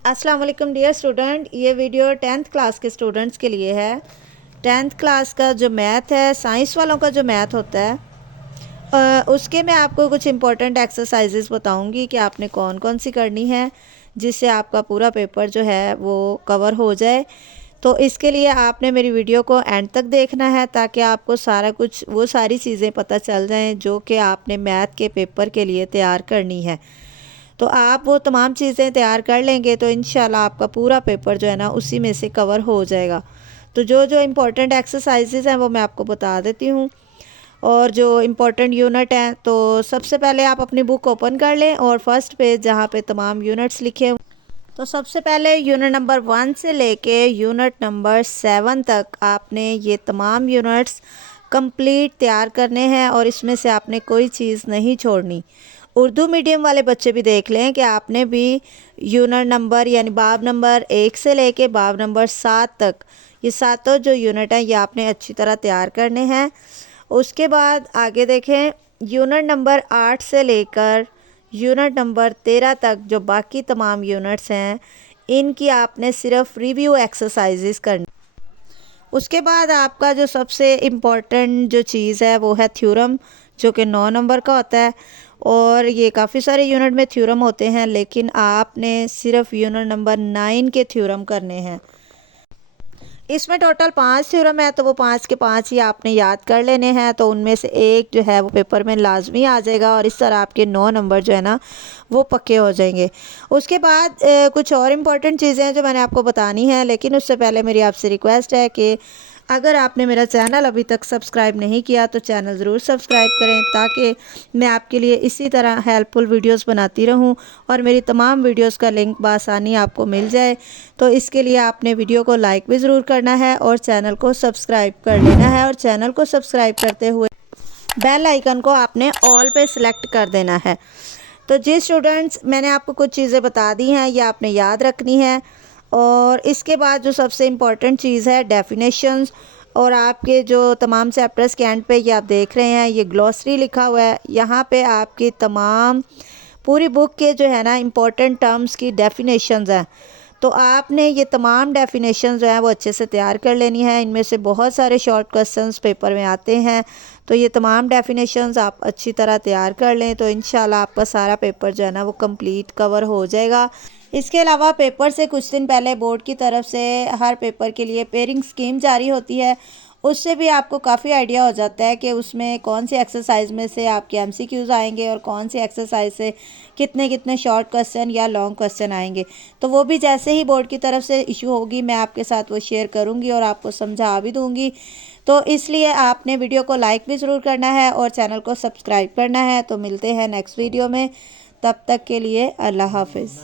अस्सलाम वालेकुम dear student, ये वीडियो 10th क्लास के स्टूडेंट्स के लिए है। 10th क्लास का जो मैथ है, साइंस वालों का जो मैथ होता है, उसके मैं आपको कुछ इंपॉर्टेंट एक्सरसाइजेस बताऊंगी कि आपने कौन कौन सी करनी है, जिससे आपका पूरा पेपर जो है वो कवर हो जाए। तो इसके लिए आपने मेरी वीडियो को एंड तक देखना है ताकि आपको सारा कुछ वो सारी चीज़ें पता चल जाएं जो कि आपने मैथ के पेपर के लिए तैयार करनी है। तो आप वो तमाम चीज़ें तैयार कर लेंगे तो इंशाल्लाह आपका पूरा पेपर जो है ना उसी में से कवर हो जाएगा। तो जो जो इम्पोर्टेंट एक्सरसाइजेज़ हैं वो मैं आपको बता देती हूँ, और जो इम्पोर्टेंट यूनिट हैं तो सबसे पहले आप अपनी बुक ओपन कर लें और फर्स्ट पेज जहाँ पे तमाम यूनिट्स लिखे हैं, तो सबसे पहले यूनिट नंबर 1 से लेके यूनिट नंबर 7 तक आपने ये तमाम यूनिट्स कंप्लीट तैयार करने हैं और इसमें से आपने कोई चीज़ नहीं छोड़नी। उर्दू मीडियम वाले बच्चे भी देख लें कि आपने भी यूनिट नंबर यानी बाब नंबर 1 से लेके बाब नंबर 7 तक ये सातों जो यूनिट हैं ये आपने अच्छी तरह तैयार करने हैं। उसके बाद आगे देखें, यूनिट नंबर 8 से लेकर यूनिट नंबर 13 तक जो बाकी तमाम यूनिट्स हैं इनकी आपने सिर्फ रिव्यू एक्सरसाइजेस करनी। उसके बाद आपका जो सबसे इम्पॉर्टेंट जो चीज़ है वो है थ्योरम, जो कि 9 नंबर का होता है। और ये काफ़ी सारे यूनिट में थ्योरम होते हैं, लेकिन आपने सिर्फ यूनिट नंबर 9 के थ्योरम करने हैं। इसमें टोटल 5 थ्योरम है, तो वो 5 के 5 ही आपने याद कर लेने हैं। तो उनमें से एक जो है वो पेपर में लाजमी आ जाएगा और इस तरह आपके 9 नंबर जो है ना वो पक्के हो जाएंगे। उसके बाद कुछ और इम्पॉर्टेंट चीज़ें हैं जो मैंने आपको बतानी है, लेकिन उससे पहले मेरी आपसे रिक्वेस्ट है कि अगर आपने मेरा चैनल अभी तक सब्सक्राइब नहीं किया तो चैनल ज़रूर सब्सक्राइब करें ताकि मैं आपके लिए इसी तरह हेल्पफुल वीडियोस बनाती रहूं और मेरी तमाम वीडियोस का लिंक बआसानी आपको मिल जाए। तो इसके लिए आपने वीडियो को लाइक भी ज़रूर करना है और चैनल को सब्सक्राइब कर लेना है, और चैनल को सब्सक्राइब करते हुए बेल आइकन को आपने ऑल पे सिलेक्ट कर देना है। तो जी स्टूडेंट्स, मैंने आपको कुछ चीज़ें बता दी हैं, ये आपने याद रखनी है। और इसके बाद जो सबसे इम्पॉर्टेंट चीज़ है डेफिनेशंस, और आपके जो तमाम चैप्टर्स के एंड पे ये आप देख रहे हैं ये ग्लॉसरी लिखा हुआ है। यहाँ पे आपकी तमाम पूरी बुक के जो है ना इम्पॉर्टेंट टर्म्स की डेफिनेशंस हैं। तो आपने ये तमाम डेफिनेशन जो हैं वो अच्छे से तैयार कर लेनी है। इनमें से बहुत सारे शॉर्ट क्वेश्चंस पेपर में आते हैं, तो ये तमाम डेफिनेशंस आप अच्छी तरह तैयार कर लें तो इंशाल्लाह आपका सारा पेपर जो है ना वो कंप्लीट कवर हो जाएगा। इसके अलावा पेपर से कुछ दिन पहले बोर्ड की तरफ से हर पेपर के लिए पेयरिंग स्कीम जारी होती है, उससे भी आपको काफ़ी आइडिया हो जाता है कि उसमें कौन सी एक्सरसाइज में से आपके एमसीक्यूज़ आएंगे और कौन सी एक्सरसाइज से कितने कितने शॉर्ट क्वेश्चन या लॉन्ग क्वेश्चन आएंगे। तो वो भी जैसे ही बोर्ड की तरफ से इशू होगी मैं आपके साथ वो शेयर करूँगी और आपको समझा भी दूँगी। तो इसलिए आपने वीडियो को लाइक भी ज़रूर करना है और चैनल को सब्सक्राइब करना है। तो मिलते हैं नेक्स्ट वीडियो में, तब तक के लिए अल्लाह हाफिज़।